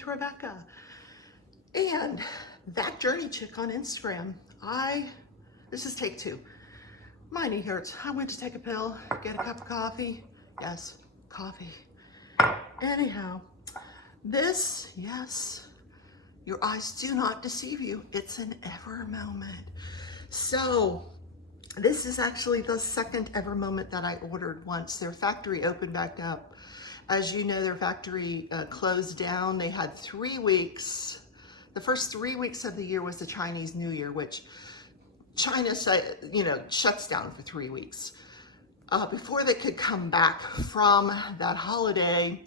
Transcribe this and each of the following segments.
with Rebecca. And that journey chick on Instagram, this is take 2. My knee hurts. I went to take a pill, get a cup of coffee. Yes, coffee. Anyhow, this, yes, your eyes do not deceive you. It's an ever moment. So this is actually the second ever moment that I ordered once their factory opened back up. As you know, their factory closed down. They had 3 weeks. The first 3 weeks of the year was the Chinese New Year, which China, shuts down for 3 weeks. Before they could come back from that holiday,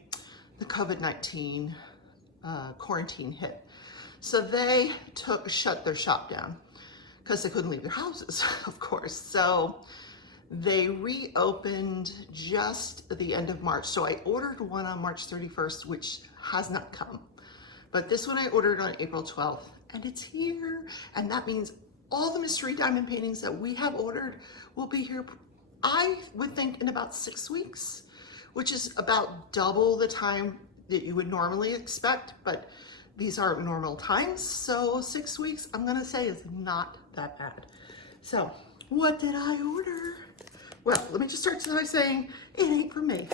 the COVID-19 quarantine hit. So they shut their shop down because they couldn't leave their houses, of course. So they reopened just at the end of March. So I ordered one on March 31st, which has not come. But this one I ordered on April 12th, and it's here. And that means all the mystery diamond paintings that we have ordered will be here, I would think, in about 6 weeks, which is about double the time that you would normally expect, but these aren't normal times. So 6 weeks, I'm gonna say, is not that bad. So what did I order? Well, let me just start by saying it ain't for me.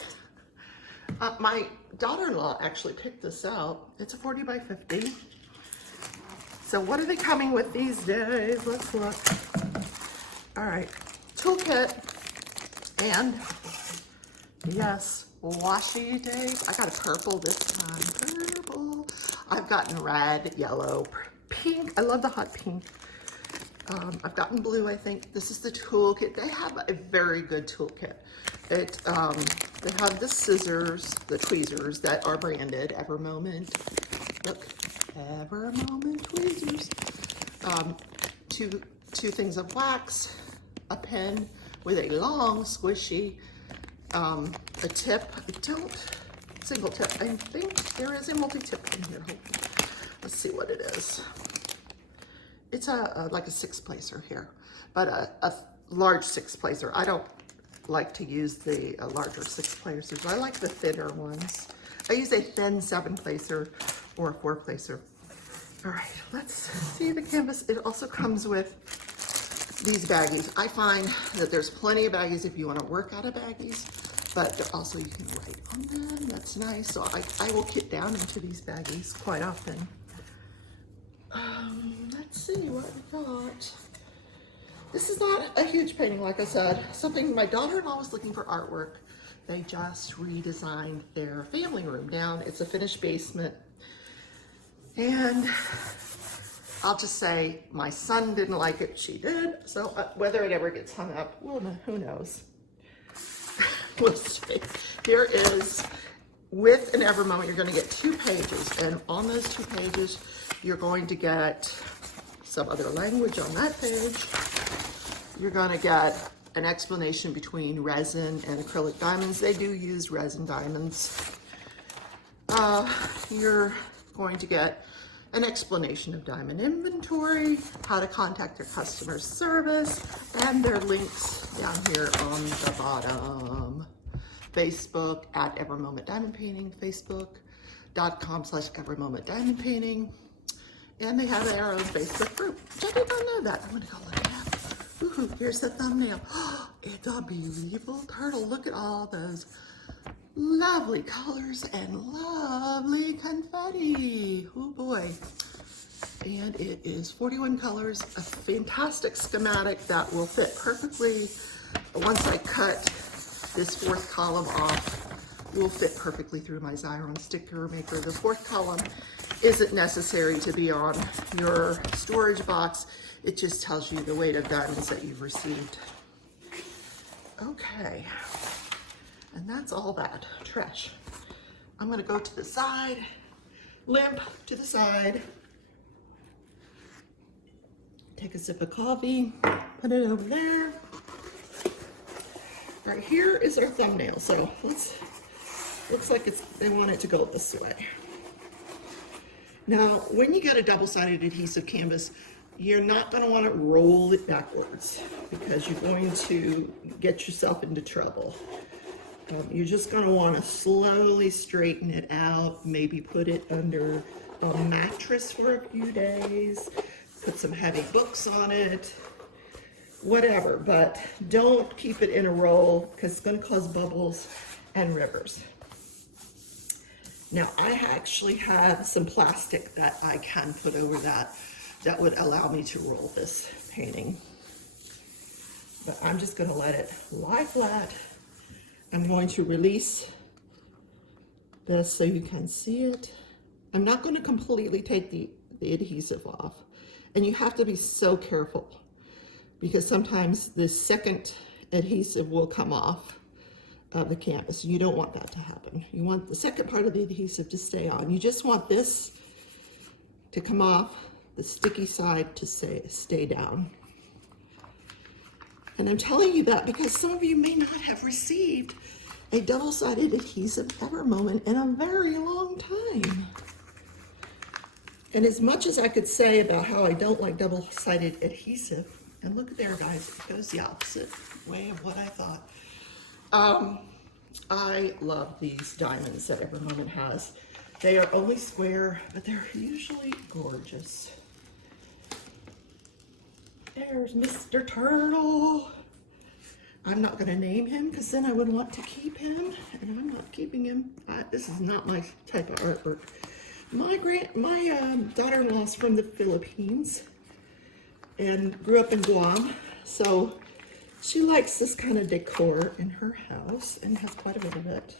My daughter-in-law actually picked this out. It's a 40 by 50. So what are they coming with these days? Let's look. All right, toolkit, and yes, washi tape. I got a purple this time, purple. I've gotten red, yellow, pink. I love the hot pink. I've gotten blue, I think. This is the toolkit. They have a very good toolkit. They have the scissors, the tweezers that are branded Ever Moment. Look, Ever Moment tweezers. Two things of wax, a pen with a long squishy, a tip. Single tip. I think there is a multi-tip in here. Let's see what it is. It's like a 6-placer here, but a large 6-placer. I don't like to use the larger 6-placers. I like the thinner ones. I use a thin 7-placer or a 4-placer. All right, let's see the canvas. It also comes with these baggies. I find that there's plenty of baggies if you want to work out of baggies, but also you can write on them. That's nice. So I will get down into these baggies quite often. Let's see what we got. This is not a huge painting, like I said. Something my daughter-in-law was looking for artwork. They just redesigned their family room down. It's a finished basement. And I'll just say my son didn't like it. She did. So whether it ever gets hung up, well, who knows? We'll see. Here is, with an Ever Moment, you're going to get 2 pages. And on those 2 pages, you're going to get some other language on that page. You're going to get an explanation between resin and acrylic diamonds. They do use resin diamonds. You're going to get an explanation of diamond inventory, how to contact their customer service, and their links down here on the bottom. Facebook at Ever Moment Diamond Painting, Facebook.com/Ever Moment Diamond Painting. And they have their own Facebook group, which I did not know that. I'm gonna go look it up. Ooh, here's the thumbnail. It's a beautiful turtle. Look at all those lovely colors and lovely confetti. Oh boy. And it is 41 colors, a fantastic schematic that will fit perfectly. Once I cut this 4th column off, it will fit perfectly through my Xyron sticker maker. The 4th column isn't necessary to be on your storage box. It just tells you the weight of diamonds that you've received. Okay, and that's all that trash. I'm gonna go to the side, limp to the side, take a sip of coffee, put it over there. Right here is our thumbnail. So looks like they want it to go this way. Now, when you get a double-sided adhesive canvas, you're not going to want to roll it backwards because you're going to get yourself into trouble. You're just going to want to slowly straighten it out, maybe put it under a mattress for a few days, put some heavy books on it, whatever, but don't keep it in a roll because it's going to cause bubbles and rivers. Now, I actually have some plastic that I can put over that would allow me to roll this painting. But I'm just going to let it lie flat. I'm going to release this so you can see it. I'm not going to completely take the adhesive off. And you have to be so careful because sometimes the second adhesive will come off of the canvas. You don't want that to happen. You want the second part of the adhesive to stay on. You just want this to come off, the sticky side to stay down. And I'm telling you that because some of you may not have received a double-sided adhesive ever moment in a very long time. And as much as I could say about how I don't like double-sided adhesive, and look there, guys, it goes the opposite way of what I thought. I love these diamonds that Ever Moment has. They are only square, but they're usually gorgeous. There's Mr. Turtle. I'm not going to name him because then I would want to keep him, and I'm not keeping him. This is not my type of artwork. My daughter-in-law is from the Philippines and grew up in Guam, so she likes this kind of decor in her house and has quite a bit of it.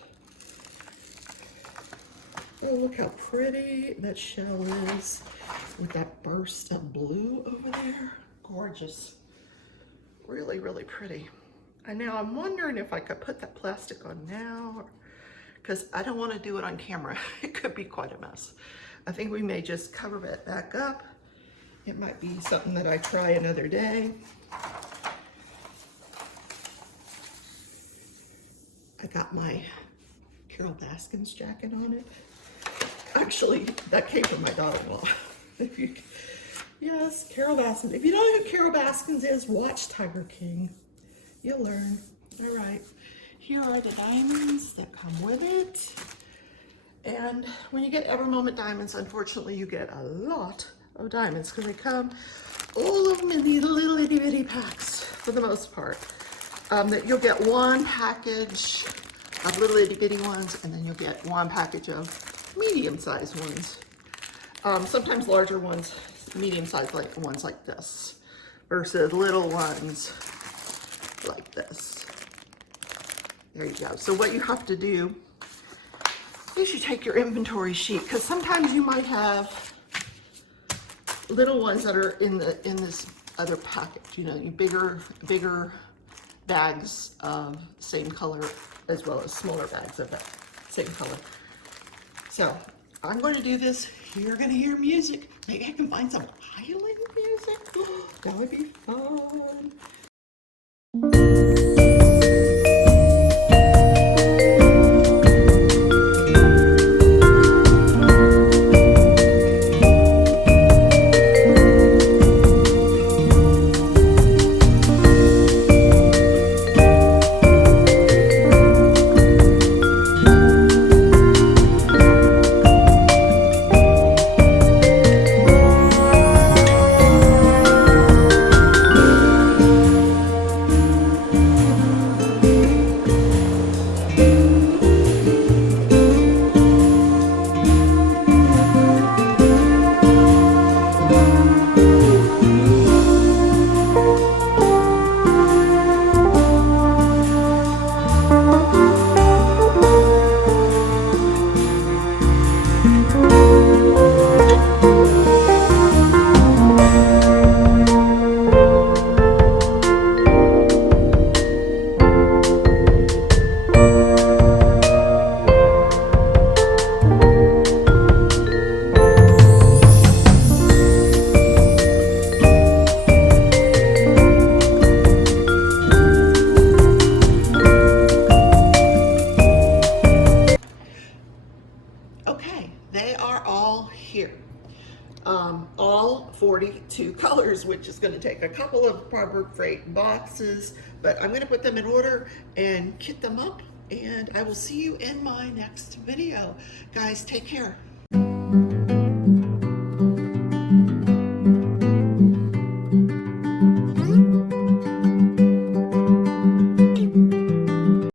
Oh, look how pretty that shell is with that burst of blue over there. Gorgeous. Really, really pretty. And now I'm wondering if I could put that plastic on now, because I don't want to do it on camera. It could be quite a mess. I think we may just cover it back up. It might be something that I try another day. I got my Carol Baskins jacket on it. Actually, that came from my daughter-in-law. Yes, Carol Baskins. If you don't know who Carol Baskins is, watch Tiger King. You'll learn. All right. Here are the diamonds that come with it. And when you get Ever Moment diamonds, unfortunately, you get a lot of diamonds because they come, all of them in these little itty bitty packs for the most part. That you'll get one package of little itty bitty ones, and then you'll get one package of medium-sized ones. Sometimes larger ones, medium-sized ones like this, versus little ones like this. There you go. So what you have to do is you take your inventory sheet, because sometimes you might have little ones that are in this other package. You know, you bigger bags of same color as well as smaller bags of that same color. So I'm going to do this. You're going to hear music. Maybe I can find some violin music. That would be fun. Okay, they are all here. All 42 colors, which is going to take a couple of Harbor Freight boxes, but I'm going to put them in order and kit them up and I will see you in my next video. Guys, take care.